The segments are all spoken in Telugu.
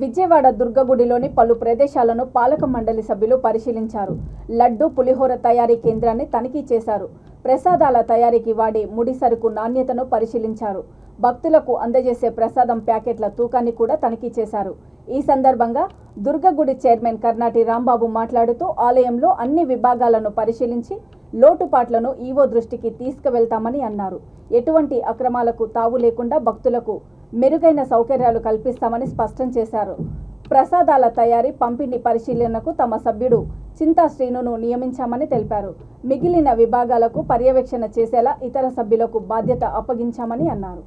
విజయవాడ దుర్గగుడిలోని పలు ప్రదేశాలను పాలక మండలి సభ్యులు పరిశీలించారు. లడ్డు, పులిహోర తయారీ కేంద్రాన్ని తనిఖీ చేశారు. ప్రసాదాల తయారీకి వాడే ముడి సరుకు నాణ్యతను పరిశీలించారు. భక్తులకు అందజేసే ప్రసాదం ప్యాకెట్ల తూకాన్ని కూడా తనిఖీ చేశారు. ఈ సందర్భంగా దుర్గగుడి చైర్మన్ కర్నాటి రాంబాబు మాట్లాడుతూ ఆలయంలో అన్ని విభాగాలను పరిశీలించి లోటుపాట్లను ఈవో దృష్టికి తీసుకువెళ్తామని అన్నారు. ఎటువంటి అక్రమాలకు తావు లేకుండా భక్తులకు మెరుగైన సౌకర్యాలు కల్పిస్తామని స్పష్టం చేశారు. ప్రసాదాల తయారీ, పంపిణీ పరిశీలనకు తమ సభ్యుడు చింతా శ్రీనును నియమించామని తెలిపారు. మిగిలిన విభాగాలకు పర్యవేక్షణ చేసేలా ఇతర సభ్యులకు బాధ్యత అప్పగించామని అన్నారు.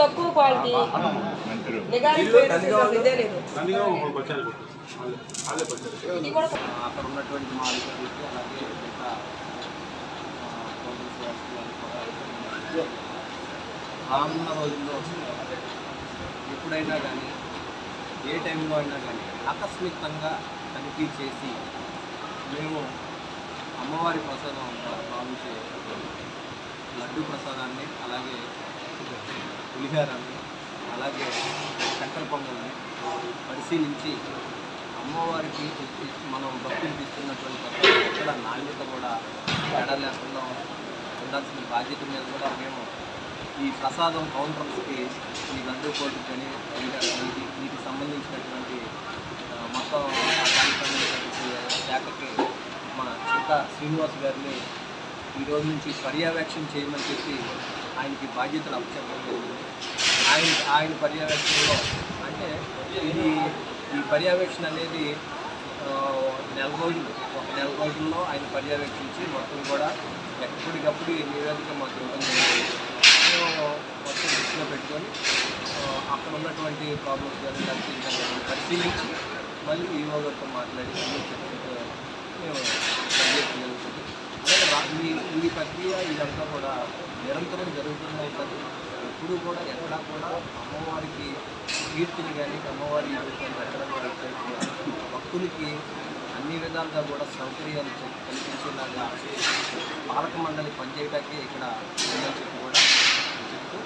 తక్కువ క్వాలిటీ అక్కడ ఉన్నటువంటి మాలికలకి అలాగే రానున్న రోజుల్లో ఎప్పుడైనా కానీ ఏ టైంలో అయినా కానీ ఆకస్మికంగా తనిఖీ చేసి మేము అమ్మవారి ప్రసాదం భావించే లడ్డు ప్రసాదాన్ని, అలాగే పులిహోరాన్ని, అలాగే చక్కెర పొంగల్ని పరిశీలించి అమ్మవారికి మనం భక్తులు తీసుకున్నటువంటి ఎక్కడ నాణ్యత కూడా తేడా లేకుండా ఉండాల్సిన బాధ్యత మీద కూడా మేము ఈ ప్రసాదం కౌంటర్స్కి ఈ లడ్డు కోర్టు కానీ వీటికి సంబంధించినటువంటి మొత్తం శాఖకి మన చింతా శ్రీనివాస్ గారిని ఈరోజు నుంచి పర్యవేక్షణ చేయమని చెప్పి ఆయనకి బాధ్యతలు అప్పచెప్పడం జరిగింది. ఆయన పర్యవేక్షణలో అంటే ఈ పర్యవేక్షణ అనేది ఒక నెల రోజుల్లో ఆయన పర్యవేక్షించి మొత్తం కూడా ఎప్పటికప్పుడు ఈ నివేదిక మాకు ఇవ్వడం జరిగింది. మేము మొత్తం దృష్టిలో పెట్టుకొని అక్కడ ఉన్నటువంటి ప్రాబ్లమ్స్ కానీ పరిశీలించి మళ్ళీ ఈవో గారితో మాట్లాడి మేము పనిచేయడం జరుగుతుంది. అలాగే ఈ ప్రక్రియ ఇదంతా కూడా నిరంతరం జరుగుతూనే ఉంటుంది. ఎప్పుడు కూడా ఎక్కడా కూడా అమ్మవారికి కీర్తిని కానీ అమ్మవారి ఎక్కడ కూడా భక్తులకి అన్ని విధాలుగా కూడా సౌకర్యాలు కల్పించేలాగా పాలక మండలి పనిచేయటానికి ఇక్కడ చెప్పి కూడా చెప్తూ